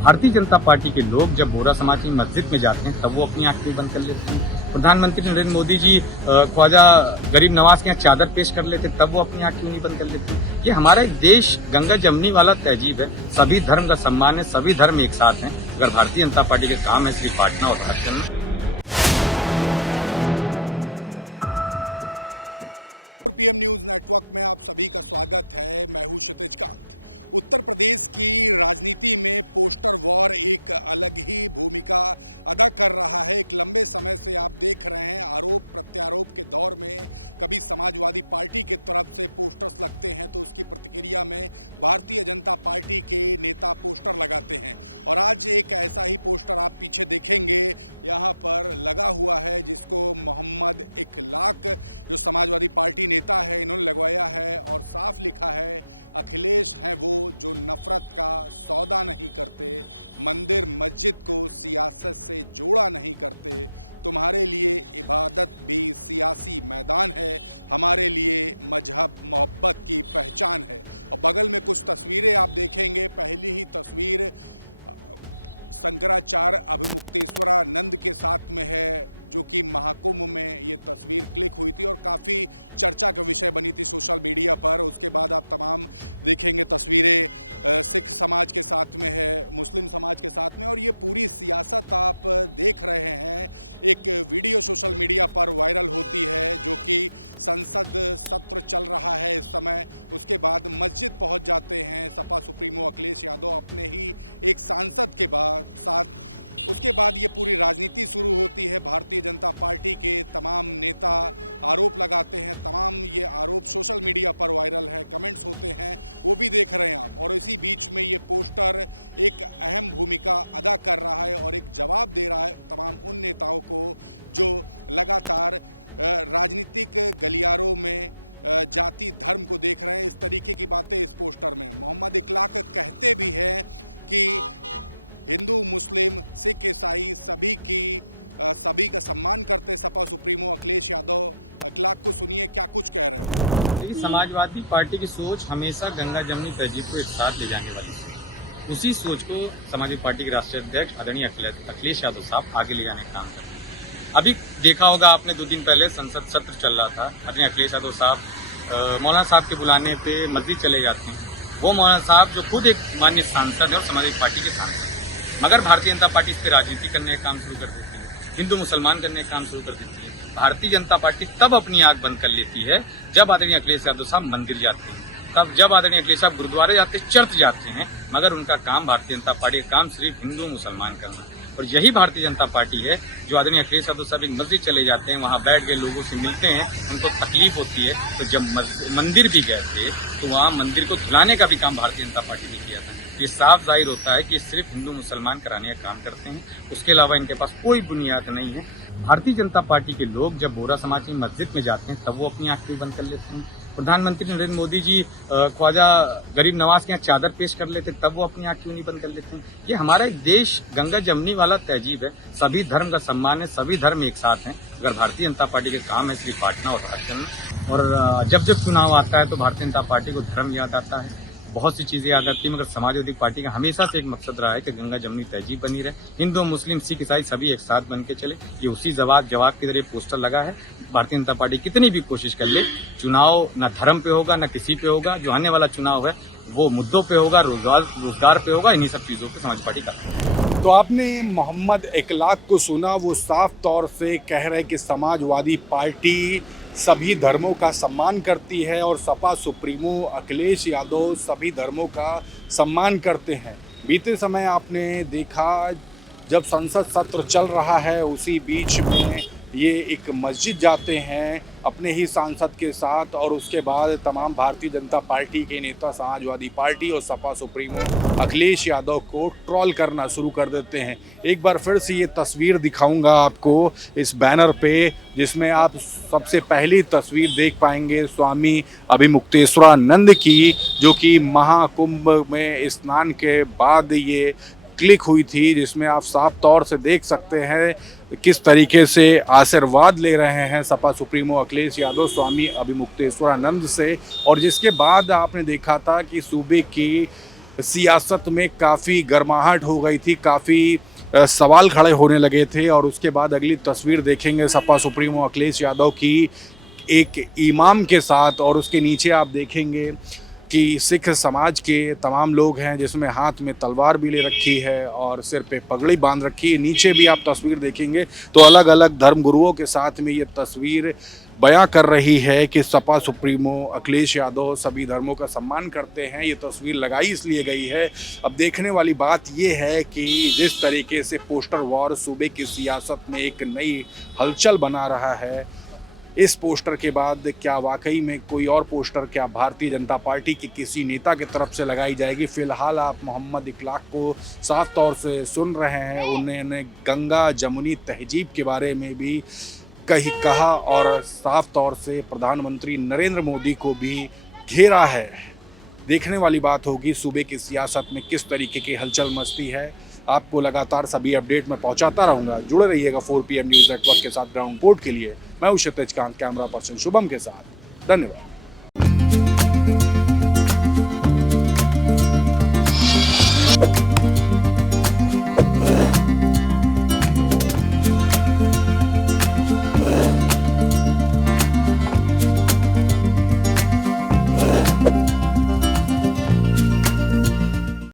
Bharatiya Janata party के लोग जब बोहरा समाज की मस्जिद में जाते हैं तब वो अपनी आंखें बंद कर लेते हैं। प्रधानमंत्री नरेंद्र मोदी जी ख्वाजा गरीब नवाज के यहाँ चादर पेश कर लेते तब वो अपनी आंखें नहीं बंद कर लेते। ये हमारा एक देश गंगा जमनी वाला तहजीब है, सभी धर्म का सम्मान है, सभी धर्म एक साथ हैं। अगर भारतीय जनता पार्टी के काम है सिर्फ बांटना और राज करना। पीएम न्यूज़ नेटवर्क में आप सभी का स्वागत है। मैं हूं क्षितिज कांत। उत्तर प्रदेश की राजनीति में पोस्टर वॉर एक अलग ही भूमिका अदा कर रहा है। एक लंबे समय से आप देख रहे हैं आरोप प्रत्यारोप के दौर में कभी समाजवादी पार्टी की तरफ से पोस्टर्स लगते हैं तो उसकी प्रतिक्रिया में भारतीय जनता पार्टी के नेता पोस्टर लगाते हैं। और आज एक ऐसा ही पोस्टर आप पीछे देखेंगे यहाँ पर लगा हुआ है, जिसको मोहम्मद इखलाक जो समाजवादी पार्टी नेता है इन्होंने लगवाया है और साफ लिखा है, अखिलेश हैं वो जो नफ़रत का सौदा नहीं करते, मंदिर मस्जिद को सियासत से जोड़ा नहीं करते, तुम्हारे लिए इबादत भी सियासी मैदान है, हमारे लिए मजहब मोहब्बत की पहचान है। और बगल में कुछ तस्वीरें आप देखेंगे। पहली ही तस्वीर शंकराचार्य अभिमुक्तेश्वरानंद के साथ में है, जो कि महाकुंभ में ये तस्वीर क्लिक हुई थी और काफ़ी चर्चा का विषय बनी थी सोशल मीडिया पर। उसके बाद आप तमाम देखेंगे तस्वीरें सिख समाज के साथ में है, मुस्लिम समाज के साथ में, और ये पूरी सियासत आप देख रहे हैं। एक वीडियो सोशल मीडिया पर वायरल होती है जो कि संसद सत्र चल रहा है इस समय। उसके बाद मस्जिद पहुंच जाते हैं सपा सुप्रीमो अखिलेश यादव अपने ही एक सांसद के साथ। उसके बाद ये पूरी राजनीति शुरू होती है। भारतीय जनता पार्टी के तमाम नेता आरोप लगाते हैं, तमाम ये आरोप सोशल मीडिया पर वायरल है, कमेंट्स होते हैं, वो भी देख रहे हैं आप। और इसी बीच में ये पोस्टर एक अहम भूमिका अदा कर रहा है और एक जवाब दे रहा है तमाम उन नेताओं को जो लगातार राजनीतिक गलियारों में जाति धर्म को देख रहे हैं। इस तरीके की बातें इस पोस्टर में मोहम्मद इखलाक कहते भी हैं कि हिंदू मुस्लिम सिख ईसाई सभी का सम्मान करते सपा सुप्रीमो अखिलेश यादव। इखलाक को सुनिए क्या कुछ कह रहे हैं। समाजवादी पार्टी की सोच हमेशा गंगा जमनी तहजीब को एक साथ ले जाने वाली है। उसी सोच को समाजवादी पार्टी के राष्ट्रीय अध्यक्ष आदरणीय अखिलेश यादव साहब आगे ले जाने का काम करते हैं। अभी देखा होगा आपने, 2 दिन पहले संसद सत्र चल रहा था। आदरणीय अखिलेश यादव साहब मौलाना साहब के बुलाने पे मस्जिद चले जाते हैं। वो मौलाना साहब जो खुद एक माननीय सांसद है और समाजवादी पार्टी के सांसद, मगर भारतीय जनता पार्टी इस पर राजनीति करने का काम शुरू कर देती है, हिंदू मुसलमान करने का काम शुरू कर देती है। भारतीय जनता पार्टी तब अपनी आंख बंद कर लेती है जब आदरणीय अखिलेश यादव साहब मंदिर जाते हैं, तब जब आदरणीय अखिलेश साहब गुरुद्वारे जाते, चर्च जाते हैं, मगर उनका काम भारतीय जनता पार्टी का काम सिर्फ हिंदू मुसलमान करना। और यही भारतीय जनता पार्टी है जो आदरणीय अखिलेश यादव साहब एक मस्जिद चले जाते हैं, वहाँ बैठ के लोगों से मिलते हैं, उनको तकलीफ होती है। तो जब मंदिर भी गए थे तो वहाँ मंदिर को धुलाने का भी काम भारतीय जनता पार्टी ने किया था। ये साफ जाहिर होता है कि ये सिर्फ हिंदू मुसलमान कराने का काम करते हैं, उसके अलावा इनके पास कोई बुनियाद नहीं है। भारतीय जनता पार्टी के लोग जब बोहरा समाज की मस्जिद में जाते हैं तब वो अपनी आंखें बंद कर लेते हैं। प्रधानमंत्री नरेंद्र मोदी जी ख्वाजा गरीब नवाज के यहाँ चादर पेश कर लेते तब वो अपनी आंख क्यों नहीं बंद कर लेते हैं। ये हमारा एक देश गंगा जमनी वाला तहजीब है, सभी धर्म का सम्मान है, सभी धर्म एक साथ हैं। अगर भारतीय जनता पार्टी के काम है सिर्फ बांटना और राज करना। और जब जब चुनाव आता है तो भारतीय जनता पार्टी को धर्म याद आता है, बहुत सी चीज़ें याद आती है, मगर समाजवादी पार्टी का हमेशा से एक मकसद रहा है कि गंगा जमनी तहजीब बनी रहे, हिंदू मुस्लिम सिख ईसाई सभी एक साथ बन के चले। ये उसी जवाब की तरह पोस्टर लगा है। भारतीय जनता पार्टी कितनी भी कोशिश कर ले, चुनाव न धर्म पे होगा न किसी पे होगा। जो आने वाला चुनाव है वो मुद्दों पे होगा, रोजगार पे होगा, इन्हीं सब चीज़ों पे समाजवादी पार्टी कर। तो आपने मोहम्मद इखलाक को सुना, वो साफ तौर से कह रहे कि समाजवादी पार्टी सभी धर्मों का सम्मान करती है और सपा सुप्रीमो अखिलेश यादव सभी धर्मों का सम्मान करते हैं। बीते समय आपने देखा जब संसद सत्र चल रहा है उसी बीच में ये एक मस्जिद जाते हैं अपने ही सांसद के साथ, और उसके बाद तमाम भारतीय जनता पार्टी के नेता समाजवादी पार्टी और सपा सुप्रीमो अखिलेश यादव को ट्रोल करना शुरू कर देते हैं। एक बार फिर से ये तस्वीर दिखाऊंगा आपको इस बैनर पे, जिसमें आप सबसे पहली तस्वीर देख पाएंगे स्वामी अभिमुक्तेश्वरानंद की, जो कि महाकुंभ में स्नान के बाद ये क्लिक हुई थी, जिसमें आप साफ तौर से देख सकते हैं किस तरीके से आशीर्वाद ले रहे हैं सपा सुप्रीमो अखिलेश यादव स्वामी अभिमुक्तेश्वरानंद से। और जिसके बाद आपने देखा था कि सूबे की सियासत में काफ़ी गर्माहट हो गई थी, काफ़ी सवाल खड़े होने लगे थे। और उसके बाद अगली तस्वीर देखेंगे सपा सुप्रीमो अखिलेश यादव की एक इमाम के साथ, और उसके नीचे आप देखेंगे कि सिख समाज के तमाम लोग हैं, जिसमें हाथ में तलवार भी ले रखी है और सिर पे पगड़ी बांध रखी है। नीचे भी आप तस्वीर देखेंगे तो अलग अलग धर्म गुरुओं के साथ में ये तस्वीर बयां कर रही है कि सपा सुप्रीमो अखिलेश यादव सभी धर्मों का सम्मान करते हैं। ये तस्वीर लगाई इसलिए गई है, अब देखने वाली बात ये है कि जिस तरीके से पोस्टर वॉर सूबे की सियासत में एक नई हलचल बना रहा है, इस पोस्टर के बाद क्या वाकई में कोई और पोस्टर क्या भारतीय जनता पार्टी के किसी नेता की तरफ से लगाई जाएगी। फिलहाल आप मोहम्मद इकलाक को साफ तौर से सुन रहे हैं, उन्होंने गंगा जमुनी तहजीब के बारे में भी कहा और साफ तौर से प्रधानमंत्री नरेंद्र मोदी को भी घेरा है। देखने वाली बात होगी सूबे की सियासत में किस तरीके की हलचल मचती है। आपको लगातार सभी अपडेट में पहुंचाता रहूंगा। जुड़े रहिएगा 4 PM न्यूज़ नेटवर्क के साथ ग्राउंड रिपोर्ट के लिए। मैं हूं क्षितिज कांत, कैमरा पर्सन शुभम के साथ। धन्यवाद।